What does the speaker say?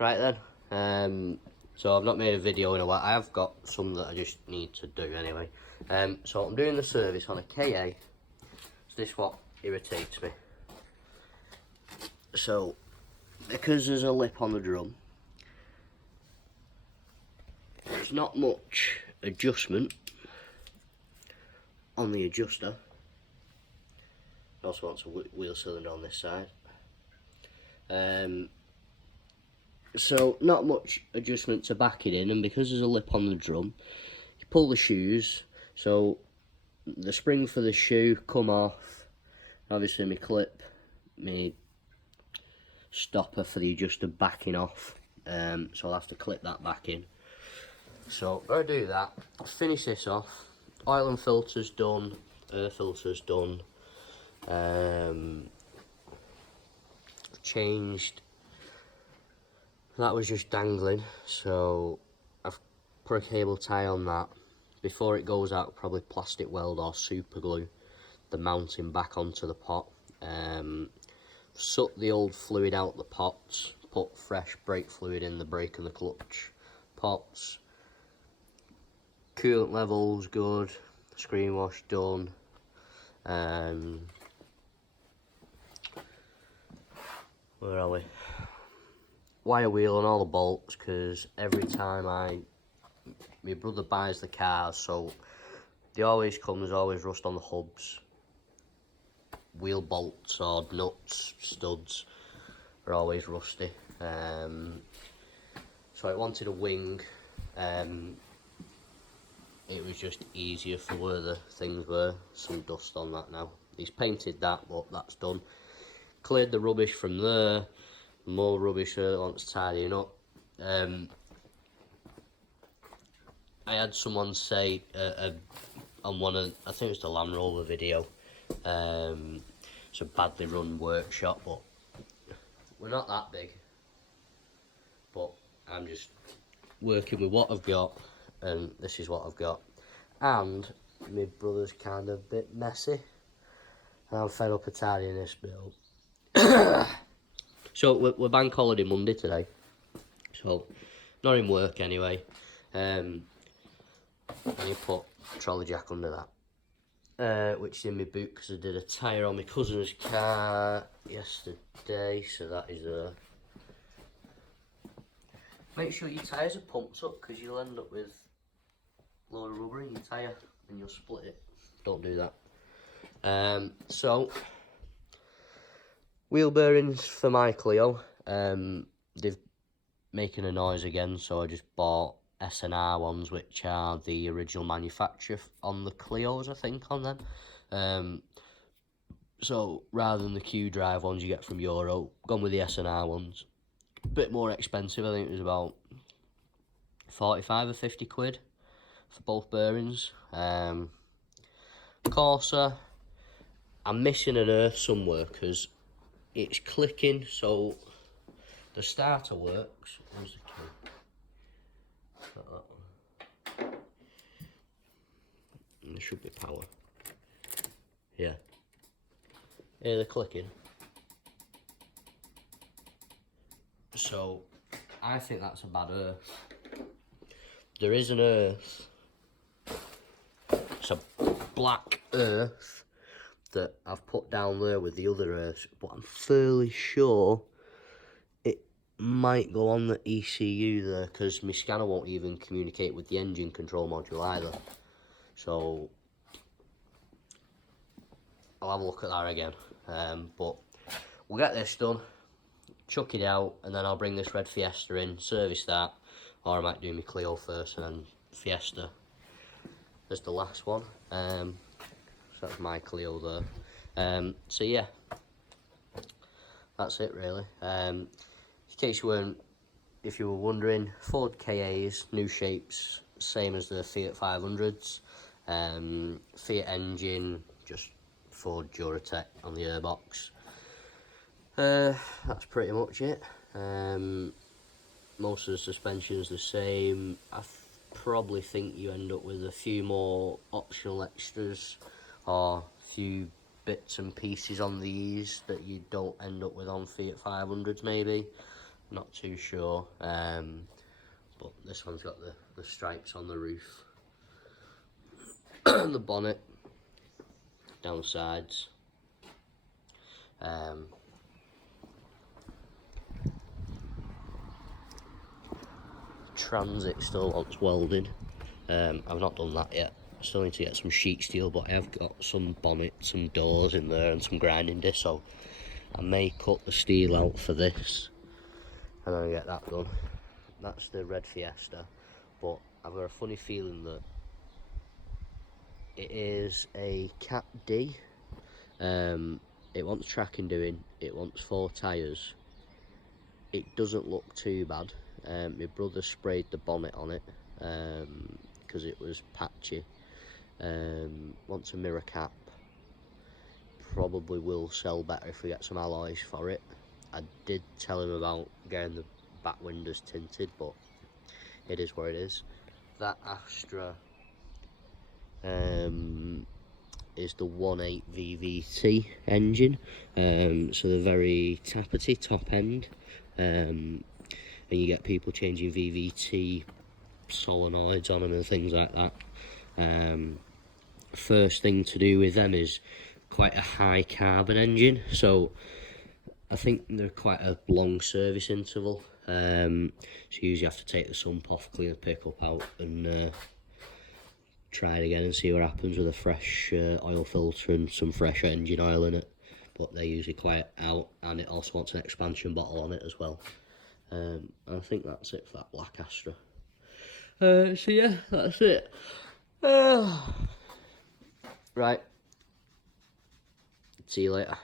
Right then, so I've not made a video in a while. I have got some that I just need to do anyway. So I'm doing the service on a KA. So this is what irritates me. So, because there's a lip on the drum, there's not much adjustment on the adjuster. I also want a wheel cylinder on this side. So not much adjustment to back it in, and because there's a lip on the drum, you pull the shoes, so the spring for the shoe come off, obviously my clip, my stopper for the adjuster backing off, so I'll have to clip that back in. So I'll do that, I'll finish this off, oil and filters done, air filters done, changed. That was just dangling, so I've put a cable tie on that. Before it goes out, probably plastic weld or super glue the mounting back onto the pot. Suck the old fluid out the pots, put fresh brake fluid in the brake and the clutch pots. Coolant levels good, screen wash done. Where are we? Wire wheel and all the bolts, because every time my brother buys the cars, so they always come, there's always rust on the hubs. Wheel bolts or nuts, studs are always rusty. So I wanted a wing. It was just easier for where the things were. Some dust on that now. He's painted that, but that's done. Cleared the rubbish from there. More rubbish that wants tidying up. I had someone say on one of, I think it was the Land Rover video, it's a badly run workshop, but we're not that big. But I'm just working with what I've got, and this is what I've got. And my brother's kind of a bit messy, and I'm fed up of tidying this build. So we're bank holiday Monday today, so not in work anyway. And you put trolley jack under that, which is in my boot because I did a tyre on my cousin's car yesterday, so that is there. Make sure your tyres are pumped up, because you'll end up with a load of rubber in your tyre and you'll split it. Don't do that. So wheel bearings for my Clio, they've making a noise again, so I just bought S&R ones, which are the original manufacturer on the Clios, I think, on them. So rather than the Q-drive ones you get from Euro, gone with the S&R ones. A bit more expensive, I think it was about 45 or 50 quid for both bearings. Corsa, I'm missing an earth somewhere because it's clicking, so the starter works. Where's the key? Not that one. And there should be power. Yeah. Hear the clicking. So I think that's a bad earth. There is an earth. It's a black earth that I've put down there with the other earths, but I'm fairly sure it might go on the ECU there, because my scanner won't even communicate with the engine control module either. So I'll have a look at that again. But we'll get this done, chuck it out, and then I'll bring this red Fiesta in, service that, or I might do my Clio first and then Fiesta as the last one. So that's my Clio there. So yeah, that's it really. In case you weren't, if you were wondering, Ford KAs, new shapes, same as the Fiat 500s. Fiat engine, just Ford Duratec on the airbox. That's pretty much it. Most of the suspension's the same. I probably think you end up with a few more optional extras, or a few bits and pieces on these that you don't end up with on Fiat 500s maybe. not too sure. But this one's got the stripes on the roof. The bonnet down the sides. Transit still wants welding. I've not done that yet. I still need to get some sheet steel, but I have got some bonnet, some doors in there and some grinding disc, so I may cut the steel out for this and then get that done. That's the red Fiesta, but I've got a funny feeling that it is a Cat D. It wants tracking doing, it wants 4 tyres. It doesn't look too bad. My brother sprayed the bonnet on it because it was patchy. Wants a mirror cap. Probably will sell better if we get some alloys for it. I did tell him about getting the back windows tinted, but it is what it is. That Astra is the 1.8 VVT engine, so they're very tappety top end, and you get people changing VVT solenoids on them and things like that. First thing to do with them is quite a high carbon engine, so I think they're quite a long service interval. So you usually have to take the sump off, clean the pickup out, and try it again and see what happens with a fresh oil filter and some fresh engine oil in it. But they're usually quite out, and it also wants an expansion bottle on it as well. I think that's it for that black Astra. So yeah, that's it. Right, see you later.